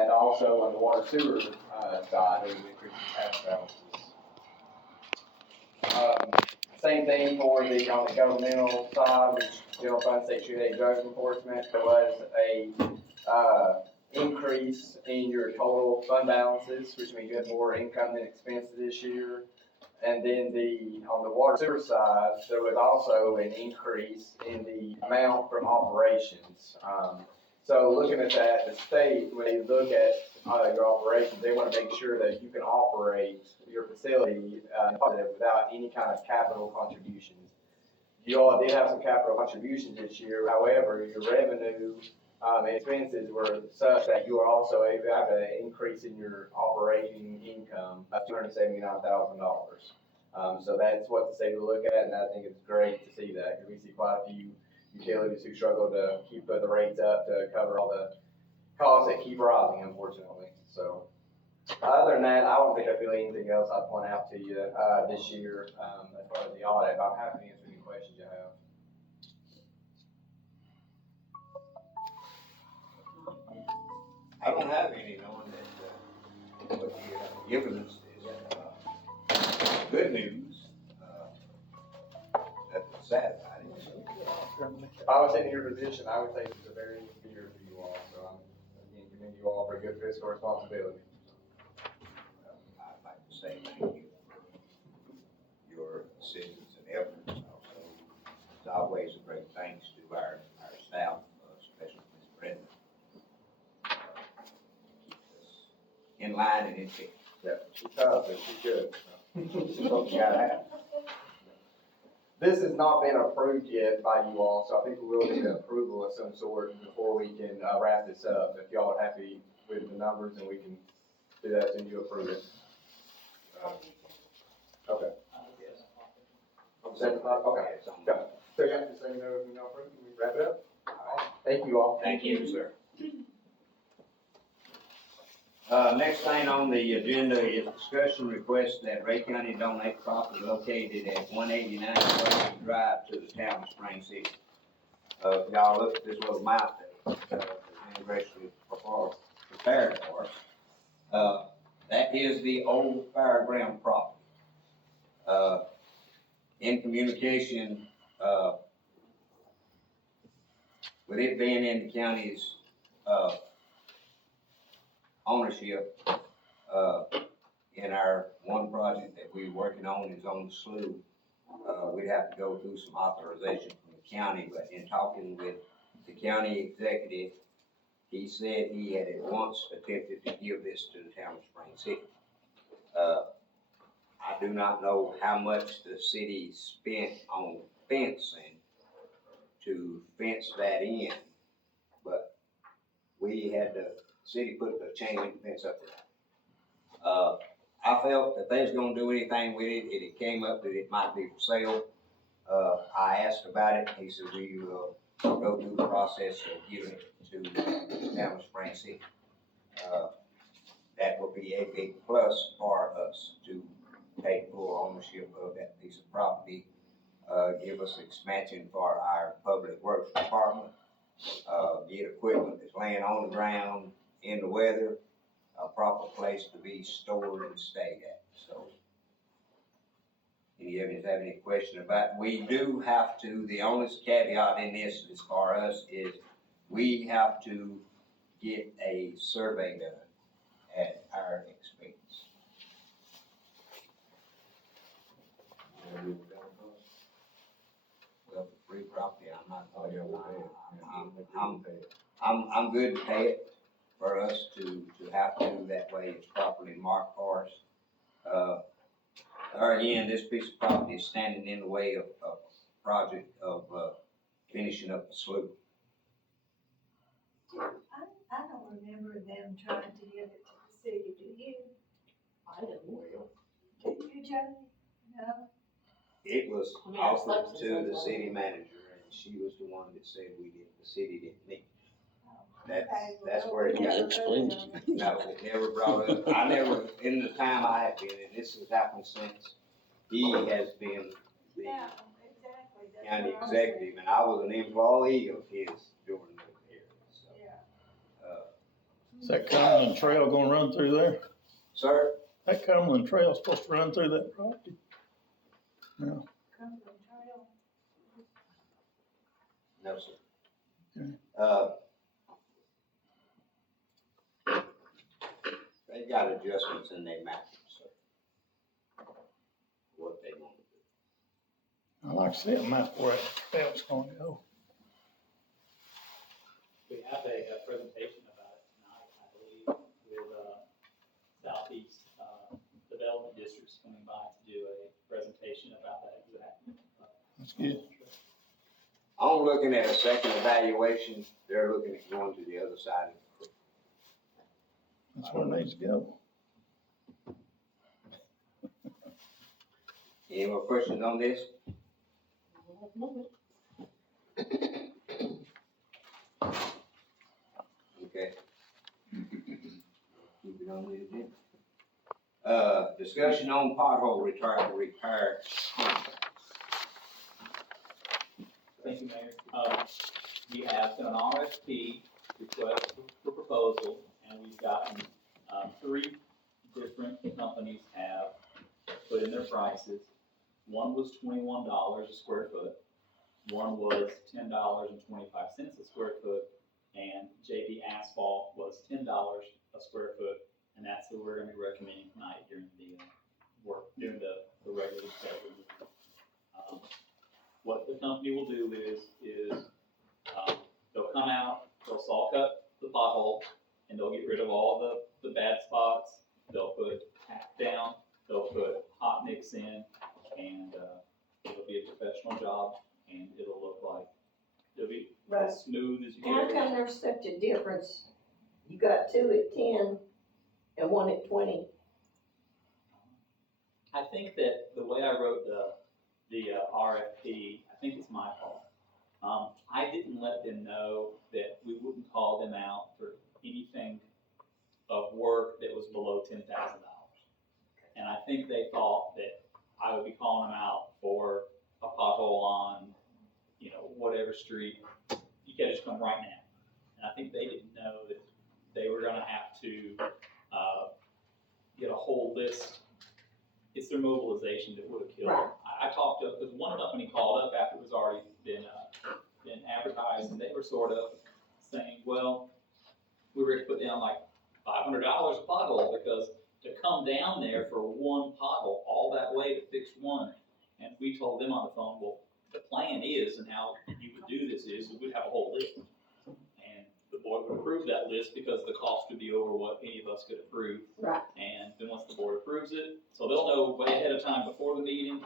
And also on the water sewer, side, we've increased the tax balances. Same thing for on the governmental side, which general fund section 8 drug enforcement, there was a, increase in your total fund balances, which means you have more income than expense this year. And then on the water sewer side, there was also an increase in the amount from operations. So looking at that, the state, when they look at, your operations, they wanna make sure that you can operate your facility, without any kind of capital contributions. You all did have some capital contributions this year, however, your revenue, and expenses were such that you are also able to have an increase in your operating income of $279,000. So that's what the state will look at, and I think it's great to see that, because we see quite a few utilities who struggle to keep the rates up to cover all the costs that keep rising, unfortunately. So, other than that, I don't think I feel anything else I'd point out to you, this year, as far as the audit, but I'm happy to answer any questions you have. I don't have any, knowing that, what you have given us is, good news, that's satisfying. If I was in your position, I would say it's a very good year for you all, so I'm, again, commend you all for good fiscal responsibility. I'd like to say thank you for your assistance and efforts. Also, it's always a great thanks to our staff, especially Ms. Brenda. Keeps us in line and in check. Yeah, she's tough, but she's good. That's what you gotta have. This has not been approved yet by you all, so I think we will need an approval of some sort before we can, wrap this up. If y'all are happy with the numbers, then we can do that and you approve it. Okay. 7 o'clock, okay. Got it. So yeah, just let me know if you know approved, can we wrap it up? All right. Thank you all. Thank you, sir. Next thing on the agenda is discussion request that Ray County donate property located at 189 West Drive to the town of Spring City. If y'all look at this little map that, the University prepared for us, that is the old fairground property. In communication, with it being in the county's, ownership, in our one project that we're working on is on the slough. We'd have to go through some authorization from the county, but in talking with the county executive, he said he had at once attempted to give this to the town of Spring City. I do not know how much the city spent on fencing to fence that in, but we had the city put the chain link fence up there. I felt that they was gonna do anything with it, it came up that it might be for sale. I asked about it, he said we will go through the process of giving it to the town of Spring City. That will be a big plus for us to take full ownership of that piece of property, give us expansion for our public works department, get equipment that's laying on the ground in the weather, a proper place to be stored and stayed at. So, any of you have any question about it? We do have to, the only caveat in this as far as is we have to get a survey done at our expense. Well, for free property, I'm not, I'm good to pay it for us to have to, that way it's properly marked for us. Or again, this piece of property is standing in the way of a project of, finishing up the slough. I don't remember them trying to give it to the city, do you? I didn't. Do you, Jody? No? It was I mean, I offered slept to since the I was- city manager, and she was the one that said the city didn't need it. Okay, That's well, where it we got never explained voted on it. No, it never brought up, I never, in the time I have been, and this has happened since he has been the Yeah, exactly. That's county what I'm executive, saying. and I was an employee of his during those years, so. Yeah. Is that Cumberland Trail gonna run through there? Sir? That Cumberland Trail supposed to run through that property? No, Cumberland Trail. No, sir. Okay. They got adjustments in their maps, sir. What they want to do. I like to see a map where that trail's gonna go. We have a presentation about it tonight, I believe, with, Southeast, Development Districts coming by to do a presentation about that exact. That's good. I'm looking at a second evaluation, they're looking at going to the other side of the creek. That's where it needs to go. Any more questions on this? Okay. Keep it on the agenda. Discussion on pothole repair. Thank you, Mayor. We have done an RFP request for proposal, and we've gotten, 3 different companies have put in their prices. One was $21 a square foot, one was $10.25 a square foot, and JB Asphalt was $10 a square foot, and that's who we're gonna be recommending tonight during the during the regular schedule. What the company will do is they'll come out, they'll saw cut the pothole, and they'll get rid of all the bad spots. They'll put tack down, they'll put hot mix in, and it'll be a professional job, and it'll look like, it'll be Right. as smooth as you How get. come there's such a difference? You got 2 at 10 and 1 at 20. I think that the way I wrote the RFP, I think it's my fault. I didn't let them know that we wouldn't call them out for anything of work that was below $10,000. And I think they thought that I would be calling them out for a pothole on, whatever street. You gotta just come right now. And I think they didn't know that they were gonna have to, get a whole list. It's their mobilization that would have killed them. Right. I talked to, because one company called up after it was already been advertised, and they were sort of saying, well, we were to put down like $500 a pothole, because to come down there for one pothole, all that way to fix one. And we told them on the phone, well, the plan is, and how you would do this is, we'd have a whole list. And the board would approve that list, because the cost would be over what any of us could approve. Right. And then once the board approves it, so they'll know way ahead of time before the meeting,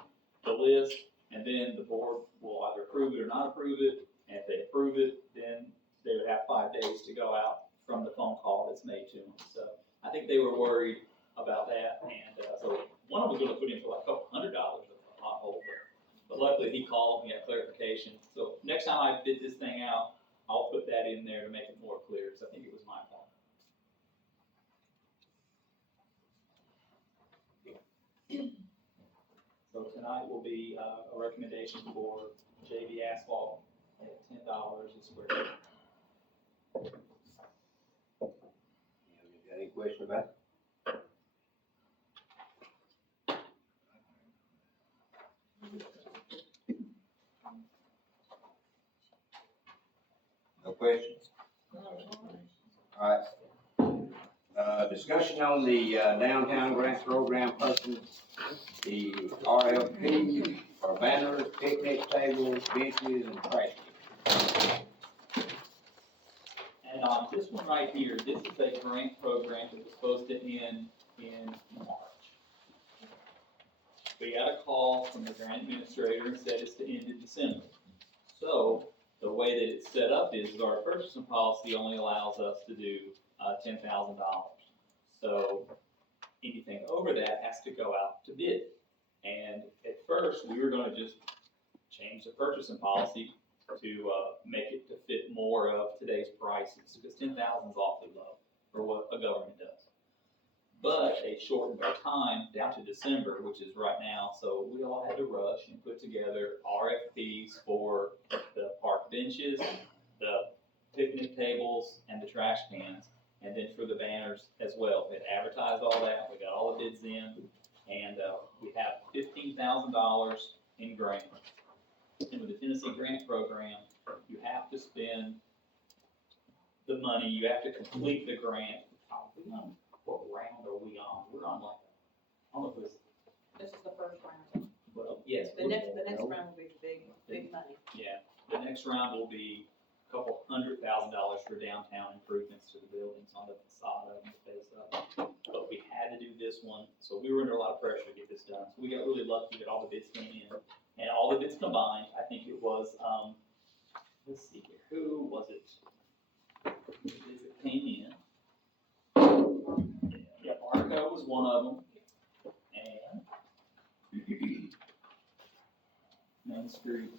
the list, and then the board will either approve it or not approve it. And if they approve it, then they would have 5 days to go out from the phone call that's made to them. So I think they were worried about that, and so one of them was gonna put in for like $200 a pothole, but luckily he called and got clarification. So next time I bid this thing out, I'll put that in there to make it more clear, because I think it was my fault. So tonight will be a recommendation for JB Asphalt at $10 a square foot. Got any question about it? No questions? All right. Discussion on the downtown grant program person, the RFP for banners, picnic tables, benches, and trash. And on this one right here, this is a grant program that was supposed to end in March. We got a call from the grant administrator and said it's to end in December. So the way that it's set up is our purchasing policy only allows us to do $10,000. So anything over that has to go out to bid. And at first, we were gonna just change the purchasing policy to make it to fit more of today's prices, because 10,000 is awfully low for what a government does. But they shortened our time down to December, which is right now, so we all had to rush and put together RFPs for the park benches, the picnic tables, and the trash cans. and then for the banners as well. We had advertised all that, we got all the bids in, and, we have $15,000 in grant. And with the Tennessee Grant Program, you have to spend the money, you have to complete the grant. What round are we on? We're on like, I don't know if it's, This is the first round. well, yes. The next round will be big money. Yeah, the next round will be a couple $100,000 for downtown improvements to the buildings on the facade of the face of it. But we had to do this one, so we were under a lot of pressure to get this done. So we got really lucky that all the bids came in. And all the bids combined, I think it was, let's see here, who was it? The bids that came in. Yeah, Arco was one of them. And Main Street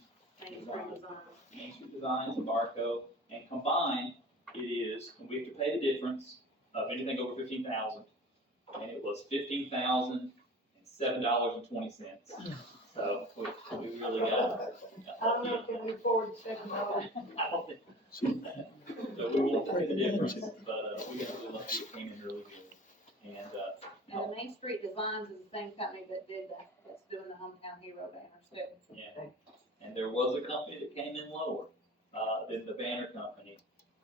Main Street Designs of Arco, and combined, it is, and we have to pay the difference of anything over 15,000, and it was $15,007.20. So we really got. I don't know if can we afford $7. I don't think. So we will pay the difference, but we got really lucky, it came in really good, and Now, the Main Street Designs is the same company that did that, that's doing the Hometown Hero banner too. yeah. And there was a company that came in lower than the banner company.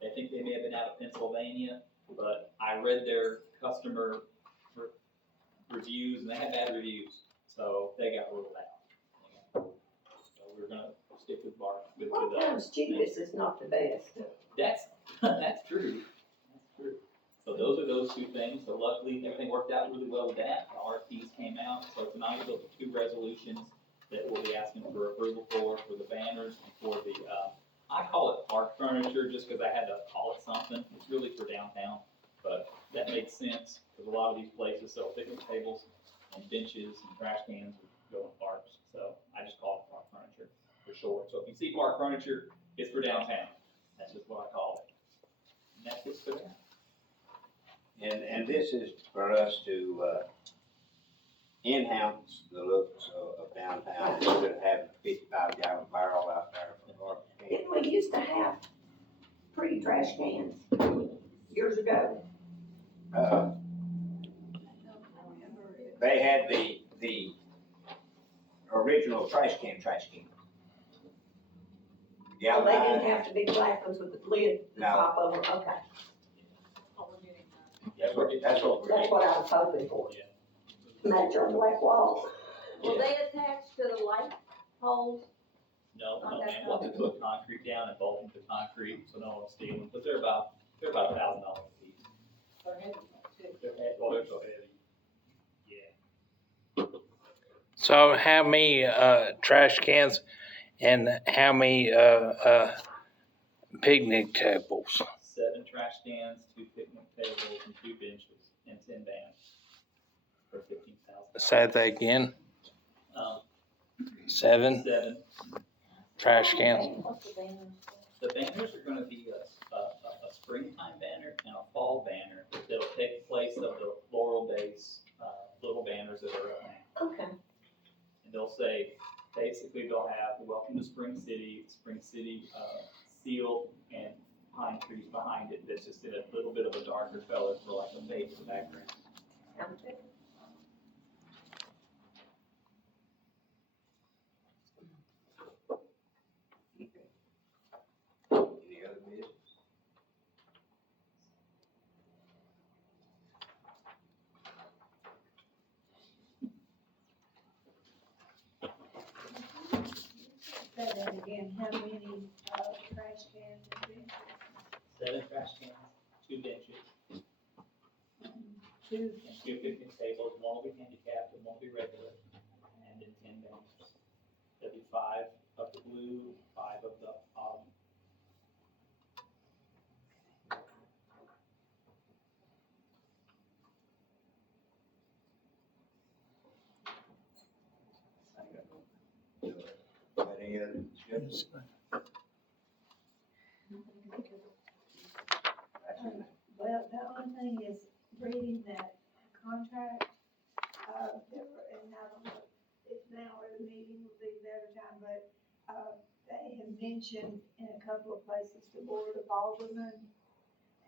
I think they may have been out of Pennsylvania, but I read their customer reviews, and they had bad reviews, so they got ruled out. So we're gonna stick with Sometimes cheapest is not the best. That's true. That's true. So those are those two things. So luckily, everything worked out really well with that. The RFPs came out. So tonight, we'll have 2 resolutions that we'll be asking for approval for the banners and for the, I call it park furniture just because I had to call it something. It's really for downtown, but that makes sense because a lot of these places sell picnic tables and benches and trash cans go in parks. So I just call it park furniture for short. So if you see park furniture, it's for downtown. That's just what I call it. And that's what's for that. And this is for us to, enhance the looks of downtown, instead of having a 55-gallon barrel out there for garbage cans. Didn't we used to have pretty trash cans years ago? They had the original trash can. Well, they didn't have to be black ones with the lid No. top over, okay. Oh, we're getting that. That's what we're That's getting. what I was hoping for. Yeah. Match on black walls. Will they attach to the light poles? No, Oh, no, that's man, we'll have to put concrete down and bolt into concrete, so no one will steal them, but they're about $1,000 a piece. They're heavy too. They're so heavy. Yeah. So how many trash cans and how many picnic tables? 7 trash cans, 2 picnic tables, and 2 benches, and 10 banners for $15,000. Say that again. 7 7. trash cans. What's the banners? The banners are gonna be a springtime banner and a fall banner that'll take the place of the floral base, little banners that are up now. Okay. And they'll say, basically they'll have, welcome to Spring City, seal and pine trees behind it, that's just in a little bit of a darker color for like a base background. Sounds good. Any other business? Say that again, how many, trash cans and benches? 7 trash cans, 2 benches, 2, 2 picnic tables, 1 will be handicapped and 1 will be regular, and then 10 banners. There'll be 5 of the blue, 5 of the autumn. Any other discussion? well, the only thing is reading that contract, and I don't know if now or the meeting will be a better time, but, they have mentioned in a couple of places the Board of Aldermen,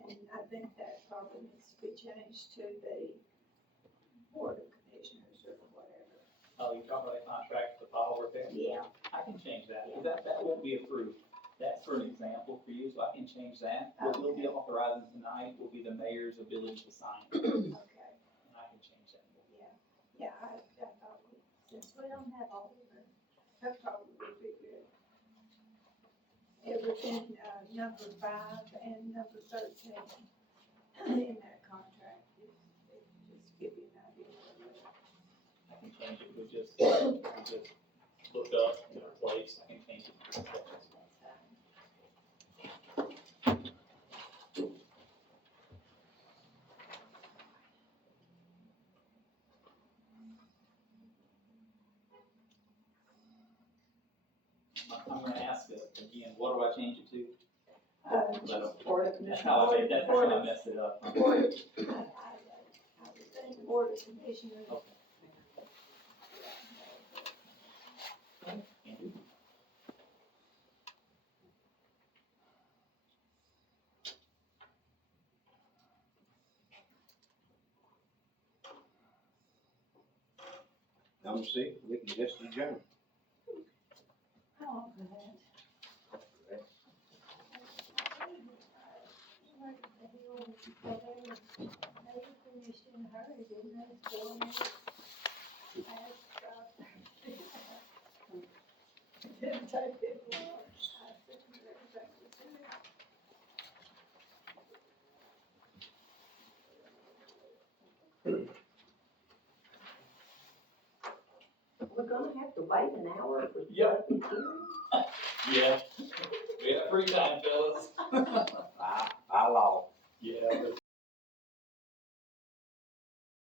and I think that probably needs to be changed to the Board of Commissioners or whatever. Oh, you talking about the contract with the pothole repair? Yeah, I can change that, because that won't be approved. That's for an example for you, so I can change that. What we'll be authorizing tonight will be the mayor's ability to sign, it, and okay, I can change that. yeah, I thought we, since we don't have all of them, that probably would be good. Everything, number 5 and number 13 in that contract is just give you an idea of it. I can change it with just look up and replace, I can change it. I'm gonna ask it again, what do I change it to? Just Board of That's Commissioners. how that's how I messed it up. Board of, I would think Board of Commissioners. Okay. Andrew? Number 6, we can just adjourn. Oh, man. They finished in a hurry, didn't they? 4 minutes. Didn't take it long. I think everything was good. We're gonna have to wait an hour for. Yep. public hearing? Yeah, we have free time, fellas. I lost. Yeah, but